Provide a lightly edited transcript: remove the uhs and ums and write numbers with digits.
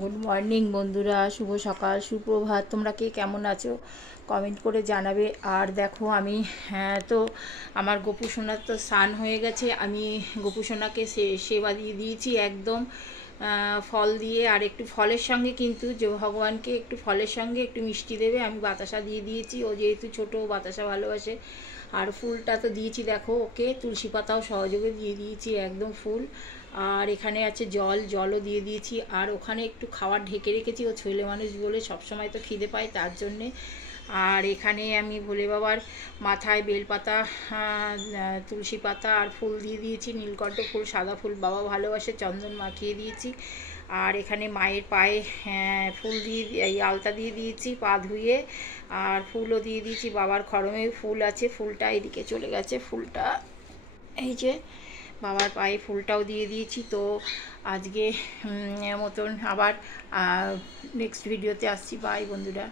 Good morning বন্ধুরা, শুভ সকাল, সুপ্রভাত। তোমরা কে কেমন আছো কমেন্ট করে জানাবে। আর দেখো আমি তো আমার গোপু সোনার তো স্নান হয়ে গেছে। আমি গোপু সোনাকে সেবা দিয়ে দিয়েছি একদম ফল দিয়ে। আর একটু ফলের সঙ্গে কিন্তু যে ভগবানকে একটু ফলের সঙ্গে একটু মিষ্টি দেবে, আমি বাতাসা দিয়ে দিয়েছি। ও যেহেতু ছোটো, বাতাসা ভালোবাসে। আর ফুলটা তো দিয়েছি, দেখো ওকে তুলসী পাতাও সহযোগে দিয়ে দিয়েছি একদম ফুল। আর এখানে আছে জলও দিয়ে দিয়েছি। আর ওখানে একটু খাবার ঢেকে রেখেছি, ও ছেলে মানুষ বলে সবসময় তো খিদে পায়, তার জন্যে। আর এখানে আমি ভোলে বাবার মাথায় বেলপাতা, তুলসী পাতা আর ফুল দিয়ে দিয়েছি, নীলকণ্ঠ ফুল, সাদা ফুল বাবা ভালোবাসে, চন্দন মাখিয়ে দিয়েছি। আর এখানে মায়ের পায়ে ফুল দিয়ে এই আলতা দিয়ে দিয়েছি পা ধুয়ে। আর ফুলও দিয়ে দিয়েছি, বাবার খড়মে ফুল আছে, ফুলটা এদিকে চলে গেছে, ফুলটা এই যে বাবার পায়ে ফুলটাও দিয়ে দিয়েছি। তো আজকে মতন আবার নেক্সট ভিডিওতে আসছি। বাই বন্ধুরা।